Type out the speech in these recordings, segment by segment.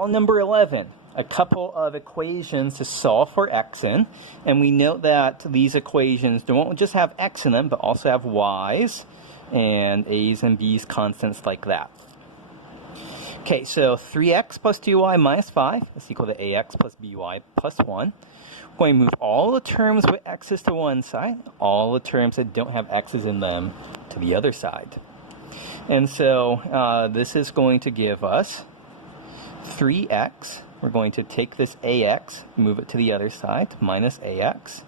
Problem number 11. A couple of equations to solve for x in, and we note that these equations don't just have x in them, but also have y's and a's and b's, constants like that. Okay, so 3x plus 2y minus 5 is equal to ax plus by plus 1. We're going to move all the terms with x's to one side, all the terms that don't have x's in them to the other side. And so this is going to give us 3x. We're going to take this ax, move it to the other side, minus ax,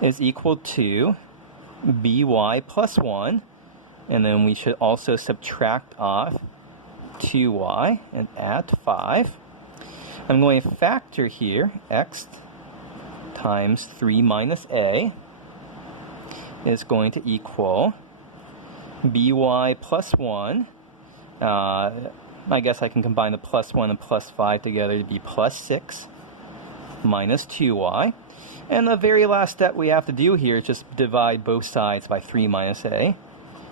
is equal to by plus 1. And then we should also subtract off 2y and add 5. I'm going to factor here x times 3 minus a is going to equal by plus 1. I guess I can combine the plus 1 and plus 5 together to be plus 6 minus 2y. And the very last step we have to do here is just divide both sides by 3 minus a.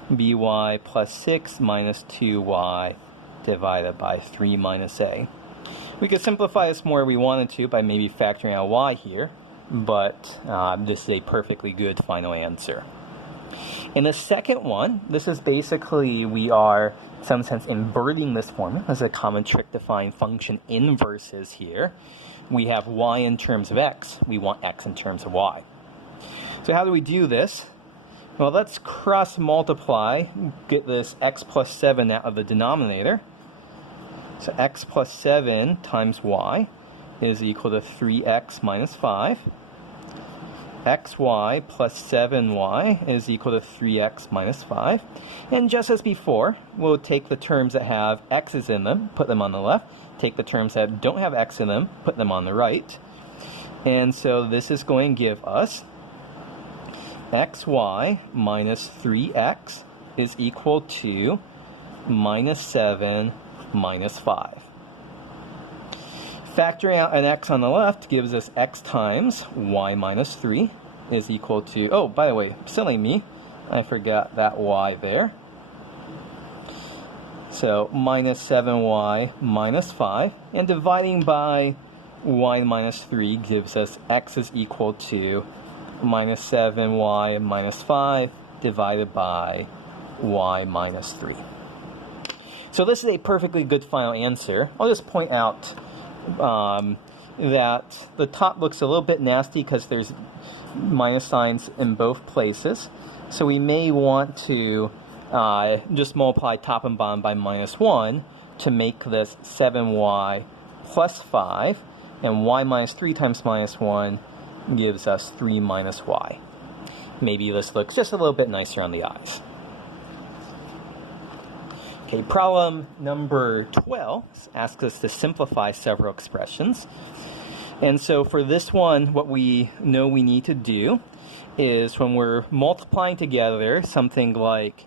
by plus 6 minus 2y divided by 3 minus a. We could simplify this more if we wanted to by maybe factoring out y here, but this is a perfectly good final answer. In the second one, this is basically, we are, in some sense, inverting this formula. This is a common trick to find function inverses here. We have y in terms of x. We want x in terms of y. So how do we do this? Well, let's cross multiply, get this x plus 7 out of the denominator. So x plus 7 times y is equal to 3x minus 5. xy plus 7y is equal to 3x minus 5. And just as before, we'll take the terms that have x's in them, put them on the left. Take the terms that don't have x in them, put them on the right. And so this is going to give us xy minus 3x is equal to minus 7 minus 5. Factoring out an x on the left gives us x times y minus 3 is equal to, oh, by the way, silly me, I forgot that y there. So minus 7y minus 5, and dividing by y minus 3 gives us x is equal to minus 7y minus 5 divided by y minus 3. So this is a perfectly good final answer. I'll just point out that the top looks a little bit nasty because there's minus signs in both places. So we may want to just multiply top and bottom by minus 1 to make this 7y plus 5. And y minus 3 times minus 1 gives us 3 minus y. Maybe this looks just a little bit nicer on the eyes. Okay, problem number 12 asks us to simplify several expressions. And so for this one, what we know we need to do is when we're multiplying together something like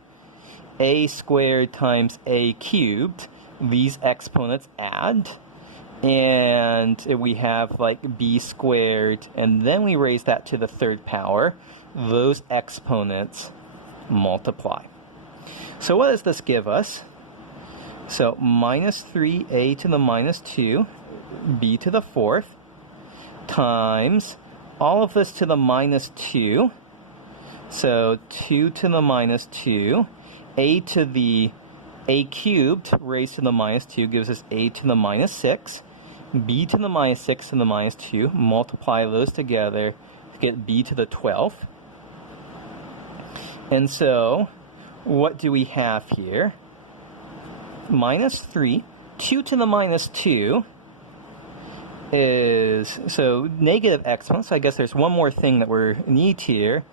a squared times a cubed, these exponents add. And if we have like b squared, and then we raise that to the third power, those exponents multiply. So what does this give us? So minus 3a to the minus 2, b to the fourth, times all of this to the minus 2. So 2 to the minus 2, a to the a cubed raised to the minus 2 gives us a to the minus 6. B to the minus 6 and the minus 2, multiply those together to get b to the 12th. And so, what do we have here? Minus 3, 2 to the minus 2 is, so negative exponent, so I guess there's one more thing that we need here.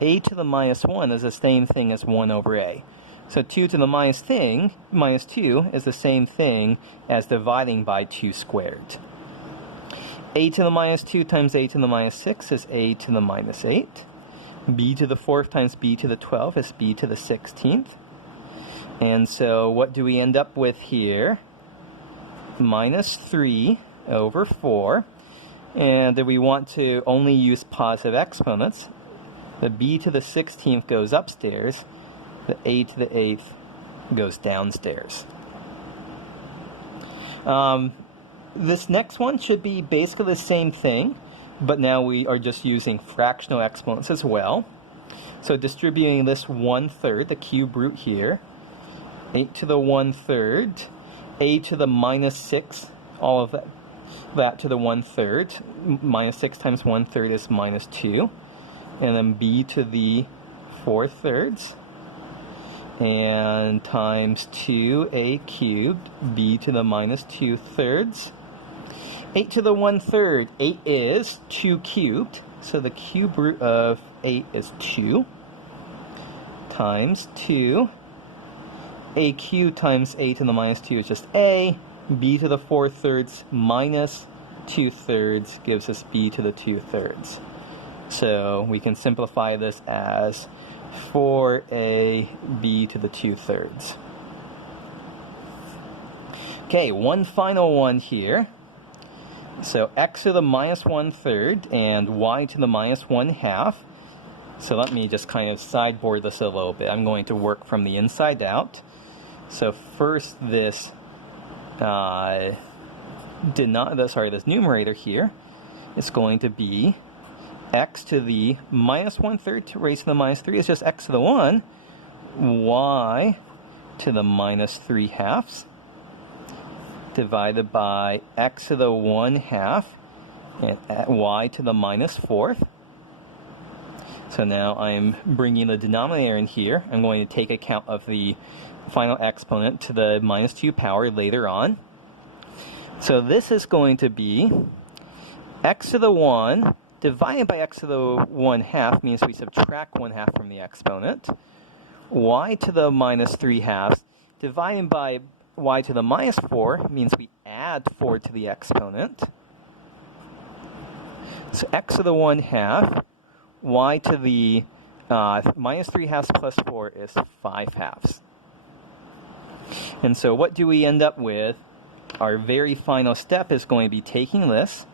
A to the minus 1 is the same thing as 1 over a. So 2 to the minus 2 is the same thing as dividing by 2 squared. A to the minus 2 times a to the minus 6 is a to the minus 8. B to the fourth times b to the 12 is b to the 16th. And so what do we end up with here? Minus 3 over 4. And if we want to only use positive exponents, the b to the 16th goes upstairs, the a to the 8th goes downstairs. this next one should be basically the same thing, but now we are just using fractional exponents as well. So distributing this 1/3, the cube root here, 8 to the 1/3, a to the minus 6, all of that to the 1/3. Minus 6 times 1/3 is minus 2. And then b to the 4/3. And times 2a cubed, b to the minus 2/3. 8 to the 1/3, 8 is 2 cubed. So the cube root of 8 is 2. Times 2. A cubed times a to the minus 2 is just a. B to the 4/3 minus 2/3 gives us b to the 2/3. So we can simplify this as 4a b to the 2/3. Okay, one final one here. So x to the minus 1/3 and y to the minus 1/2. So let me just kind of sideboard this a little bit. I'm going to work from the inside out. So first this this numerator here is going to be x to the minus 1/3 raised to the minus 3 is just x to the 1, y to the minus 3/2 divided by x to the 1/2 and y to the minus 4th. So now I'm bringing the denominator in here. I'm going to take account of the final exponent to the minus 2 power later on. So this is going to be x to the 1 divided by x to the 1/2 means we subtract 1/2 from the exponent. Y to the minus 3/2 divided by y to the minus 4 means we add 4 to the exponent. So x to the 1/2, y to the minus 3/2 plus 4 is 5/2. And so what do we end up with? Our very final step is going to be taking this,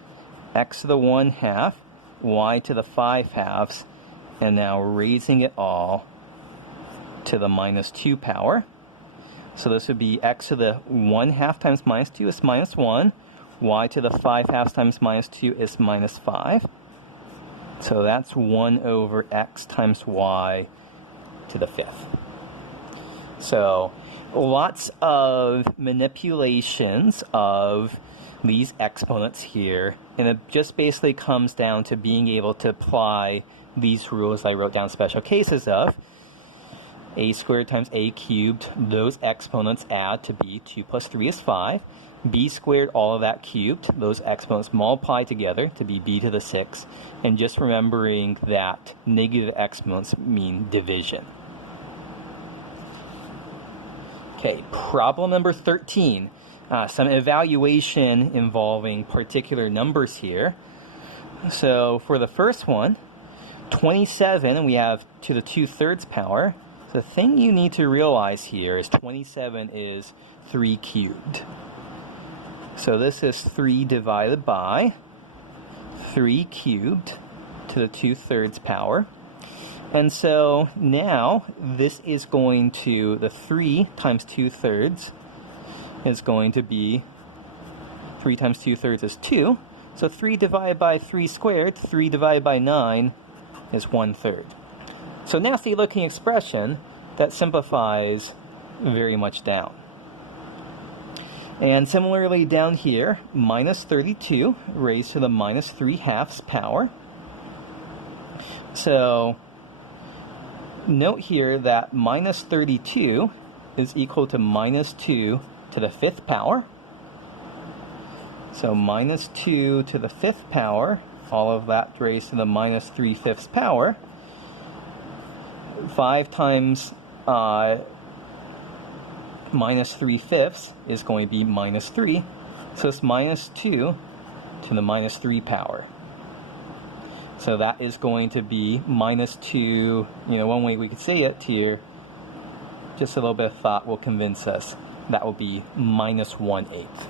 x to the 1/2, y to the 5/2, and now raising it all to the minus 2 power. So this would be x to the 1/2 times minus 2 is minus 1. Y to the 5/2 times minus 2 is minus 5. So that's 1 over x times y to the 5th. So lots of manipulations of these exponents here. And it just basically comes down to being able to apply these rules I wrote down special cases of. A squared times a cubed, those exponents add to b. 2 plus 3 is 5. B squared, all of that cubed, those exponents multiply together to be b to the 6. And just remembering that negative exponents mean division. Okay, problem number 13. Some evaluation involving particular numbers here. So for the first one, 27, we have to the 2/3 power. The thing you need to realize here is 27 is 3 cubed. So this is 3 divided by 3 cubed to the 2/3 power. And so now this is going to, the 3 times 2/3 is going to be, 3 times 2/3 is 2. So 3 divided by 3 squared, 3 divided by 9 is 1/3. So nasty looking expression that simplifies very much down. And similarly down here, minus 32 raised to the minus 3/2 power. So note here that minus 32 is equal to minus 2 to the 5th power. So minus 2 to the 5th power, all of that raised to the minus 3/5 power. 5 times minus 3/5 is going to be minus 3. So it's minus 2 to the minus 3 power. So that is going to be minus 2, one way we could say it here, just a little bit of thought will convince us, that will be minus 1/8.